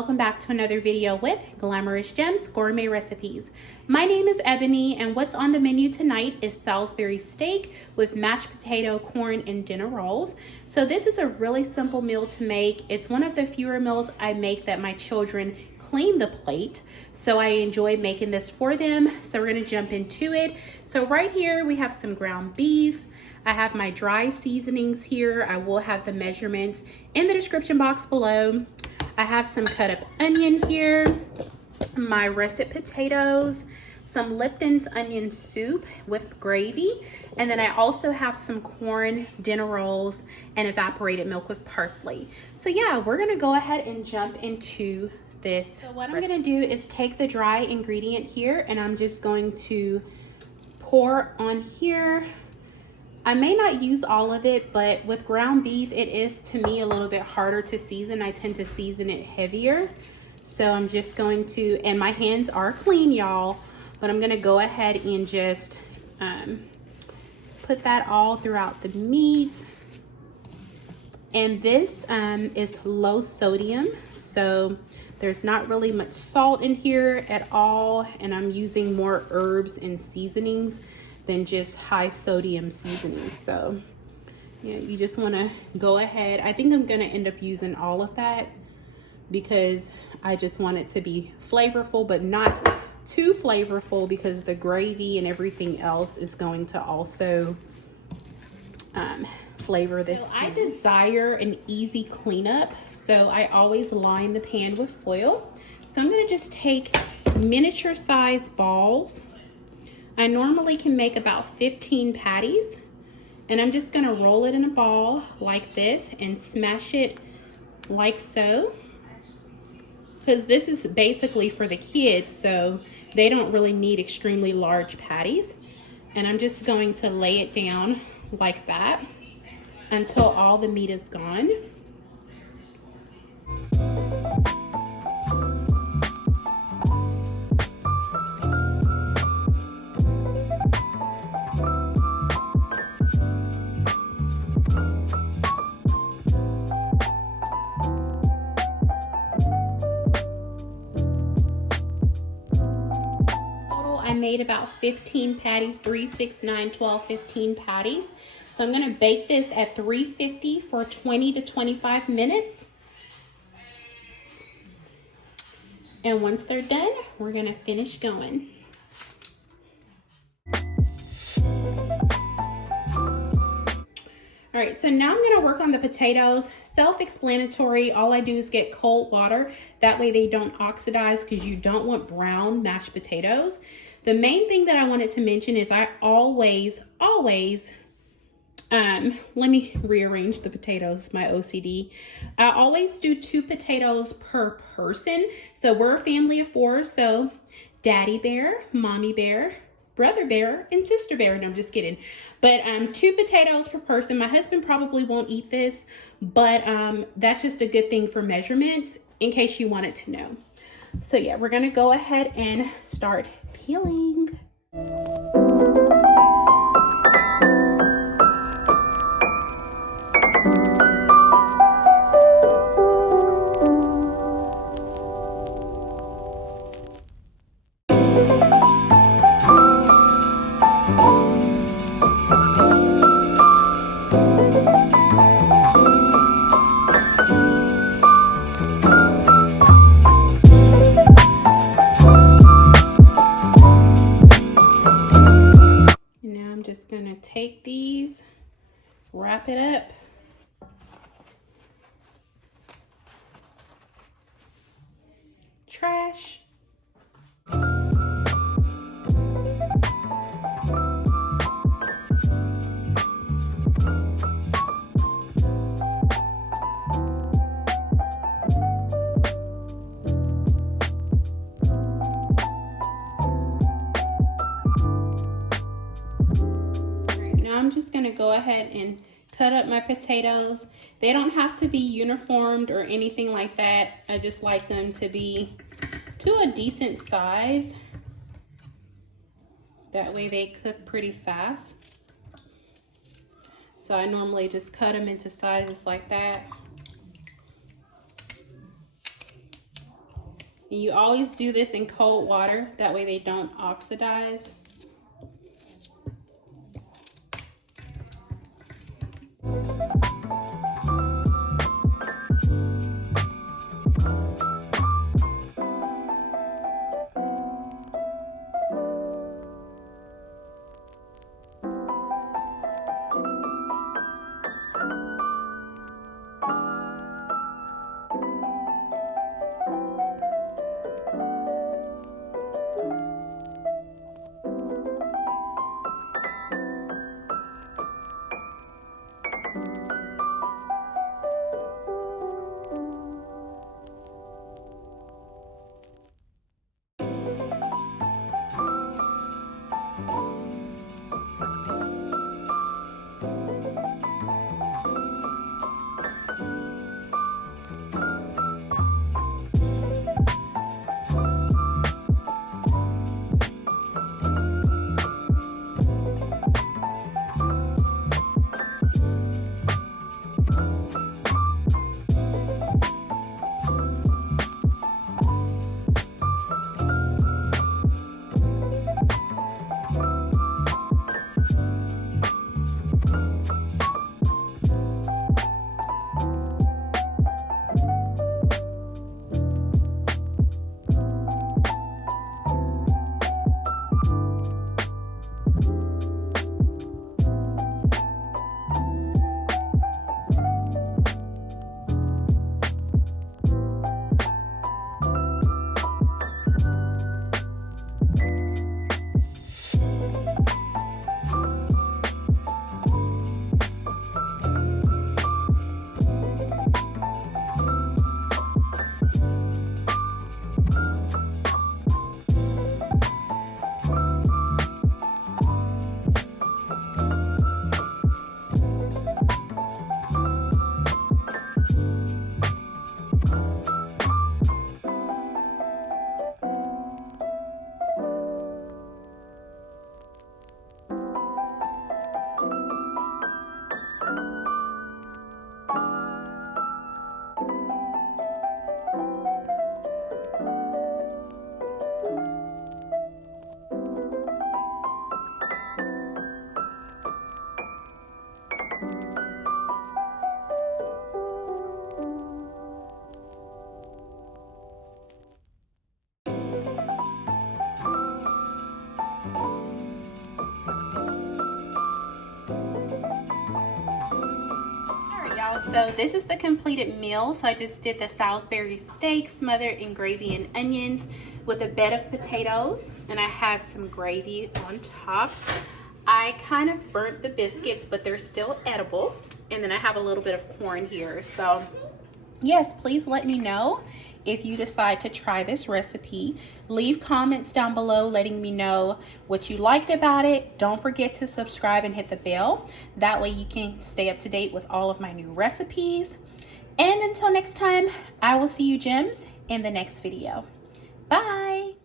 welcome back to another video with Glameres Gems Gourmet Recipes. My name is Ebony, and what's on the menu tonight is Salisbury steak with mashed potato, corn, and dinner rolls. So this is a really simple meal to make. It's one of the fewer meals I make that my children clean the plate, so I enjoy making this for them. So we're going to jump into it. So right here we have some ground beef. I have my dry seasonings here. I will have the measurements in the description box below. I have some cut up onion here, my russet potatoes, some Lipton's onion soup with gravy, and then I also have some corn, dinner rolls, and evaporated milk with parsley. So yeah, we're gonna go ahead and jump into this. So what I'm gonna do is take the dry ingredient here, and I'm just going to pour on here. I may not use all of it, but with ground beef, it is to me a little bit harder to season. I tend to season it heavier. So I'm just going to, and my hands are clean, y'all, but I'm gonna go ahead and just put that all throughout the meat. And this is low sodium, so there's not really much salt in here at all, and I'm using more herbs and seasonings than just high sodium seasonings. So yeah, you just want to go ahead. I think I'm going to end up using all of that because I just want it to be flavorful, but not too flavorful, because the gravy and everything else is going to also flavor this. So I desire an easy cleanup, so I always line the pan with foil. So I'm going to just take miniature size balls. I normally can make about 15 patties, and I'm just gonna roll it in a ball like this and smash it like so, because this is basically for the kids, so they don't really need extremely large patties. And I'm just going to lay it down like that until all the meat is gone. I made about 15 patties, 3, 6, 9, 12, 15 patties. So I'm gonna bake this at 350 for 20 to 25 minutes. And once they're done, we're gonna finish going. All right, so now I'm gonna work on the potatoes. Self-explanatory, all I do is get cold water. That way they don't oxidize, because you don't want brown mashed potatoes. The main thing that I wanted to mention is I always, let me rearrange the potatoes, my OCD. I always do 2 potatoes per person. So we're a family of 4, so daddy bear, mommy bear, brother bear, and sister bear. No, I'm just kidding. But 2 potatoes per person. My husband probably won't eat this, but that's just a good thing for measurement in case you wanted to know. So yeah, we're gonna go ahead and start peeling. Take these, wrap it up, trash. I'm just going to go ahead and cut up my potatoes. They don't have to be uniformed or anything like that. I just like them to be to a decent size. That way they cook pretty fast. So I normally just cut them into sizes like that. And you always do this in cold water, that way they don't oxidize. So this is the completed meal. So I just did the Salisbury steak smothered in gravy and onions with a bed of potatoes, and I have some gravy on top. I kind of burnt the biscuits, but they're still edible. And then I have a little bit of corn here. So yes, please let me know if you decide to try this recipe. Leave comments down below letting me know what you liked about it. Don't forget to subscribe and hit the bell. That way you can stay up to date with all of my new recipes. And until next time, I will see you gems in the next video. Bye.